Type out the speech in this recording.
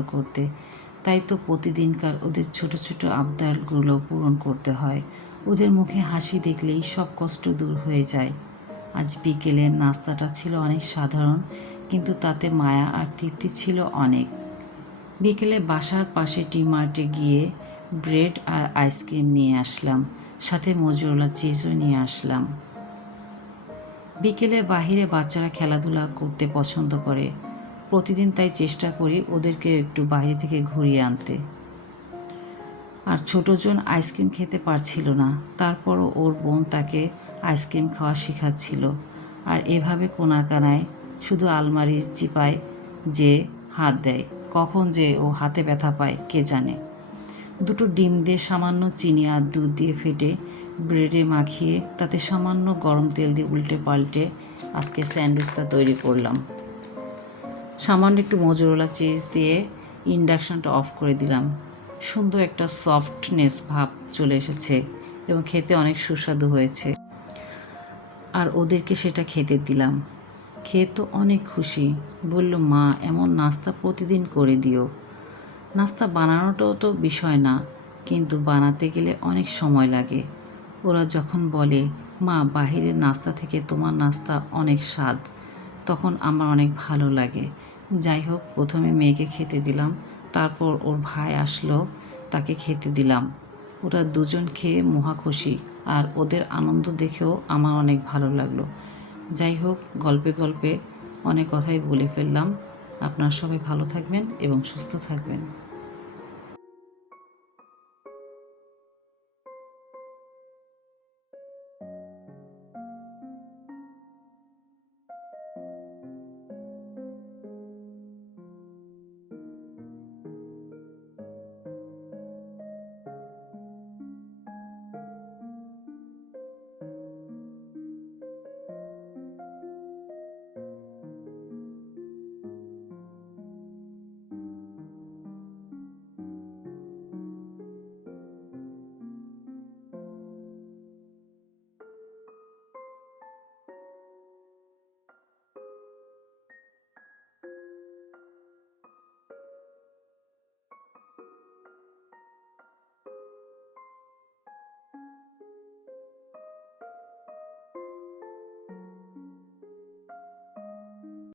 মতো করতে। তাই তো প্রতিদিনকার ওদের ছোট ছোট আবদারগুলো পূরণ করতে হয়। ওদের মুখে হাসি দেখলেই সব কষ্ট দূর হয়ে যায়। আজ বিকেলের নাস্তাটা ছিল অনেক সাধারণ, কিন্তু তাতে মায়া আর তৃপ্তি ছিল অনেক। বিকেলে বাসার পাশে টি-মার্টে গিয়ে ব্রেড আর আইসক্রিম নিয়ে আসলাম, সাথে মোজরেলা চিজও নিয়ে আসলাম। বিকেলে বাহিরে বাচ্চারা খেলাধুলা করতে পছন্দ করে। প্রতিদিন তাই চেষ্টা করি ওদেরকে একটু বাইরে থেকে ঘুরিয়ে আনতে। আর ছোটজন আইসক্রিম খেতে পারছিল না, তারপরও ওর বোন তাকে আইসক্রিম খাওয়া শেখাচ্ছিল। আর এভাবে কোনাকানায় শুধু আলমারির চিপায় যে হাত দেয়, কখন যে ও হাতে ব্যথা পায় কে জানে। দুটো ডিম দিয়ে সামান্য চিনি আর দুধ দিয়ে ফেটে ব্রেডে মাখিয়ে তাতে সামান্য গরম তেল দিয়ে উল্টে পাল্টে আজকে স্যান্ডউইচটা তৈরি করলাম। সামান্য একটু মোজরেলা চিজ দিয়ে ইন্ডাকশনটা অফ করে দিলাম। সুন্দর একটা সফটনেস ভাব চলে এসেছে এবং খেতে অনেক সুস্বাদু হয়েছে। আর ওদেরকে সেটা খেতে দিলাম। খেয়ে তো অনেক খুশি, বলল, মা এমন নাস্তা প্রতিদিন করে দিও। নাস্তা বানানোটাও তো বিষয় না, কিন্তু বানাতে গেলে অনেক সময় লাগে। ওরা যখন বলে, মা বাহিরের নাস্তা থেকে তোমার নাস্তা অনেক স্বাদ, তখন আমার অনেক ভালো লাগে। যাই হোক, প্রথমে মেয়েকে খেতে দিলাম, তারপর ওর ভাই আসলো, তাকে খেতে দিলাম। ওরা দুজন খেয়ে মহা খুশি, আর ওদের আনন্দ দেখেও আমার অনেক ভালো লাগলো। যাই হোক, গল্পে গল্পে অনেক কথাই বলে ফেললাম। আপনারা সবাই ভালো থাকবেন এবং সুস্থ থাকবেন।